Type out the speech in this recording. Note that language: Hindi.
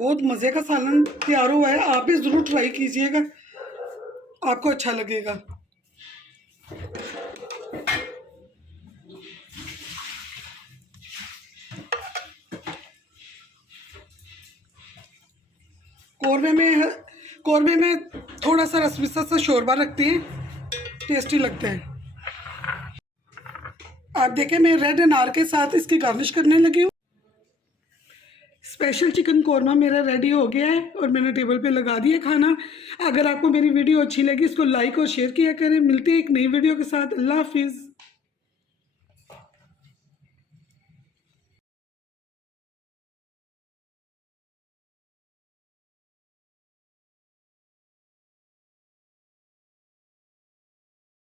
बहुत मज़े का सालन तैयार हुआ है, आप भी ज़रूर ट्राई कीजिएगा, आपको अच्छा लगेगा। कौरमे में थोड़ा सा रसमिसा सा शोरबा रखते हैं, टेस्टी लगता है। आप देखें मैं रेड अनार के साथ इसकी गार्निश करने लगी हूँ। स्पेशल चिकन कौरमा मेरा रेडी हो गया है और मैंने टेबल पे लगा दिया खाना। अगर आपको मेरी वीडियो अच्छी लगी इसको लाइक और शेयर किया करें। मिलते हैं एक नई वीडियो के साथ। अल्लाह हाफिज़।